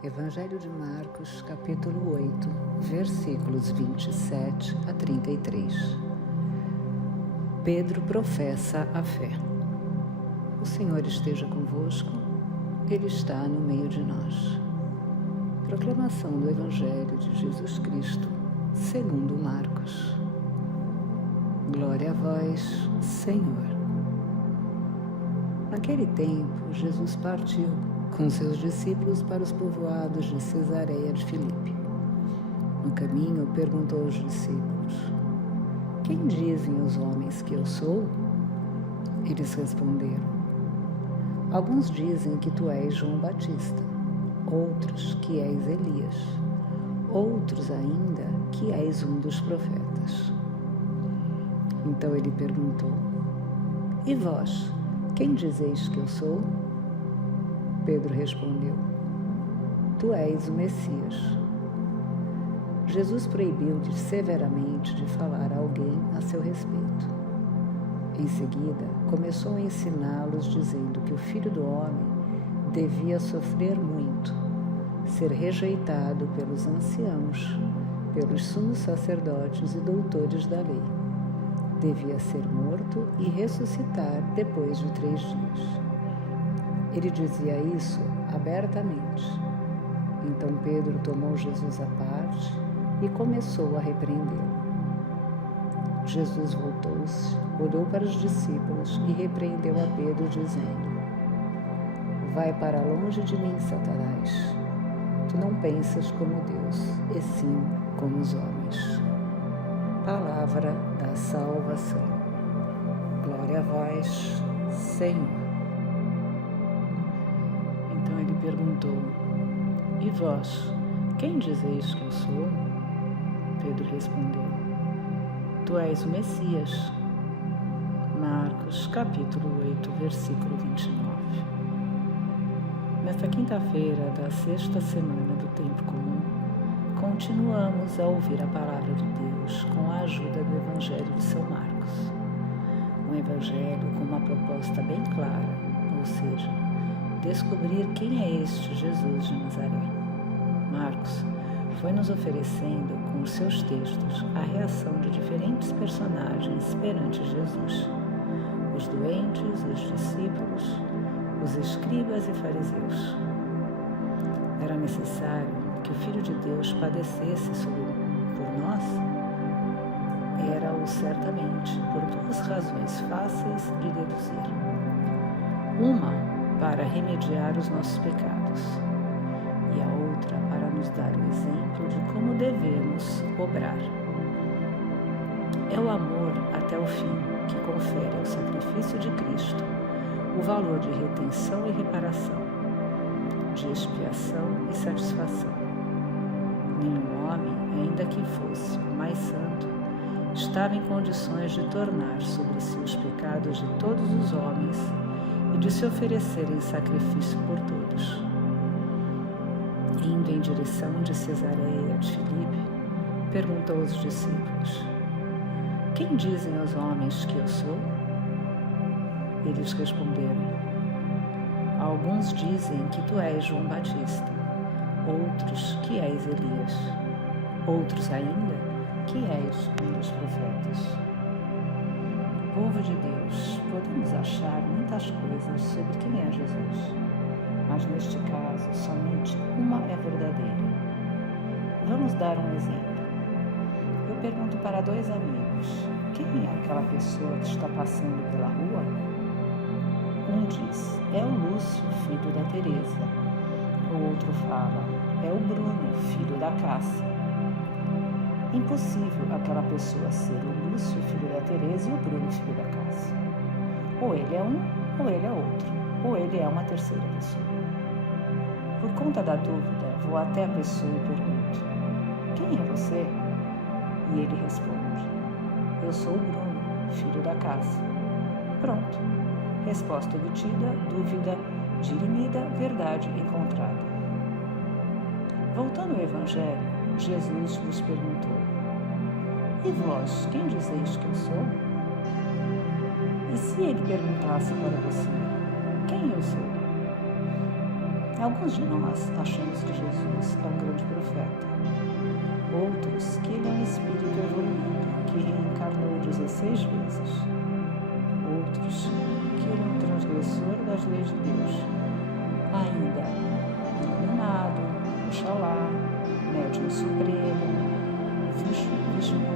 Evangelho de Marcos, capítulo 8, versículos 27 a 33. Pedro professa a fé. O Senhor esteja convosco, Ele está no meio de nós. Proclamação do Evangelho de Jesus Cristo, segundo Marcos. Glória a vós, Senhor. Naquele tempo, Jesus partiu com seus discípulos para os povoados de Cesareia de Filipe. No caminho, perguntou aos discípulos: Quem dizem os homens que eu sou? Eles responderam: Alguns dizem que tu és João Batista, outros que és Elias, outros ainda que és um dos profetas. Então ele perguntou: E vós, quem dizeis que eu sou? Pedro respondeu: Tu és o Messias. Jesus proibiu-lhe severamente de falar a alguém a seu respeito. Em seguida, começou a ensiná-los, dizendo que o Filho do Homem devia sofrer muito, ser rejeitado pelos anciãos, pelos sumos sacerdotes e doutores da lei. Devia ser morto e ressuscitar depois de 3 dias. Ele dizia isso abertamente. Então Pedro tomou Jesus à parte e começou a repreendê-lo. Jesus voltou-se, olhou para os discípulos e repreendeu a Pedro, dizendo: Vai para longe de mim, Satanás. Tu não pensas como Deus, e sim como os homens. Palavra da salvação. Glória a vós, Senhor. Então ele perguntou: E vós, quem dizeis que eu sou? Pedro respondeu: Tu és o Messias. Marcos, capítulo 8, versículo 29. Nesta quinta-feira da 6ª semana do Tempo Comum, continuamos a ouvir a Palavra de Deus com a ajuda do Evangelho de São Marcos. Um Evangelho com uma proposta bem clara, ou seja, descobrir quem é este Jesus de Nazaré. Marcos foi nos oferecendo, com os seus textos, a reação de diferentes personagens perante Jesus: os doentes, os discípulos, os escribas e fariseus. Era necessário que o Filho de Deus padecesse por nós? Era-o certamente, por 2 razões fáceis de deduzir. Uma, para remediar os nossos pecados, e a outra para nos dar o exemplo de como devemos obrar. É o amor até o fim que confere ao sacrifício de Cristo o valor de redenção e reparação, de expiação e satisfação. Nenhum homem, ainda que fosse o mais santo, estava em condições de tornar sobre si os pecados de todos os homens e de se oferecer em sacrifício por todos. Indo em direção de Cesareia de Filipe, perguntou aos discípulos: Quem dizem os homens que eu sou? Eles responderam: Alguns dizem que tu és João Batista, outros que és Elias, outros ainda que és um dos profetas. Povo de Deus, podemos achar muitas coisas sobre quem é Jesus, mas neste caso somente uma é verdadeira. Vamos dar um exemplo. Eu pergunto para 2 amigos: quem é aquela pessoa que está passando pela rua? Um diz: é o Lúcio, filho da Teresa. O outro fala: é o Bruno, filho da Cássia. Impossível aquela pessoa ser o Lúcio, filho da Teresa, e o Bruno, filho da Cássia. Ou ele é um, ou ele é outro, ou ele é uma terceira pessoa. Por conta da dúvida, vou até a pessoa e pergunto: quem é você? E ele responde: eu sou o Bruno, filho da Cássia. Pronto. Resposta obtida, dúvida dirimida, verdade encontrada. Voltando ao Evangelho, Jesus nos perguntou: E vós, quem dizeis que eu sou? E se ele perguntasse para você: Quem eu sou? Alguns de nós achamos que Jesus é um grande profeta, outros que ele é um espírito evoluído que reencarnou 16 vezes, outros que ele é um transgressor das leis de Deus, ainda iluminado, Oxalá, médium supremo, Vishnu.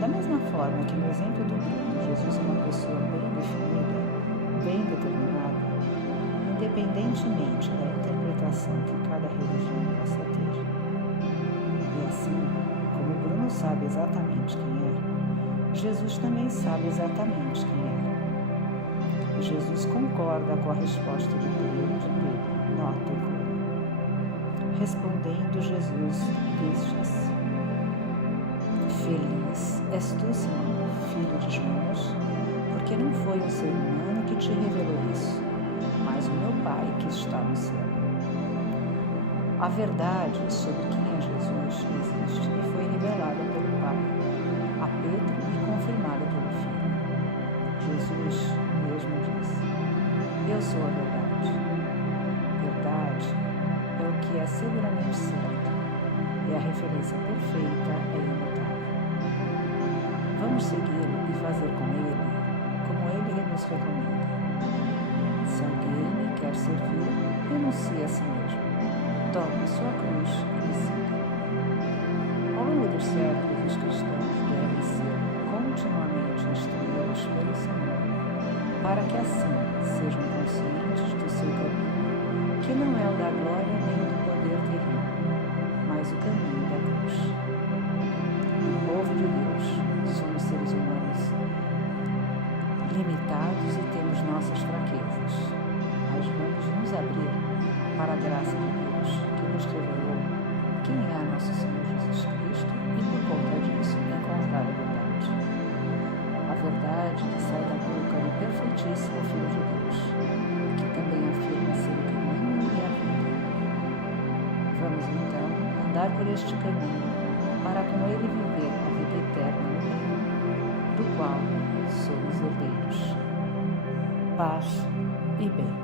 Da mesma forma que no exemplo do Bruno, Jesus é uma pessoa bem definida, bem determinada, independentemente da interpretação que cada religião possa ter. E assim, como Bruno sabe exatamente quem é, Jesus também sabe exatamente quem é. Jesus concorda com a resposta de Pedro. Notem. Respondendo, Jesus diz: Feliz és tu, Simão, filho de Jonas, porque não foi um ser humano que te revelou isso, mas o meu Pai que está no céu. A verdade sobre quem é Jesus existe e foi revelada pelo Pai, a Pedro e confirmada pelo Filho. Jesus mesmo disse: Eu sou a verdade. Verdade é o que é seguramente certo, é a referência perfeita, é imutável. Vamos segui-lo e fazer com ele como ele nos recomenda. Se alguém me quer servir, renuncie a si mesmo, tome sua cruz e me siga. Ao longo dos séculos, os cristãos devem ser continuamente instruídos pelo Senhor, para que assim sejam conscientes do seu caminho, que não é o da glória nem o do poder terreno, mas o caminho da cruz. O povo de Deus somos seres humanos limitados e temos nossas fraquezas, mas vamos nos abrir para a graça de Deus, que nos revelou quem é nosso Senhor Jesus Cristo e por conta disso encontrar a verdade. A verdade que sai da boca do perfeitíssimo Filho de Deus, que também afirma ser o caminho e a vida. Vamos então andar por este caminho para com ele viver a vida eterna no reino, do qual somos herdeiros. Paz e bem.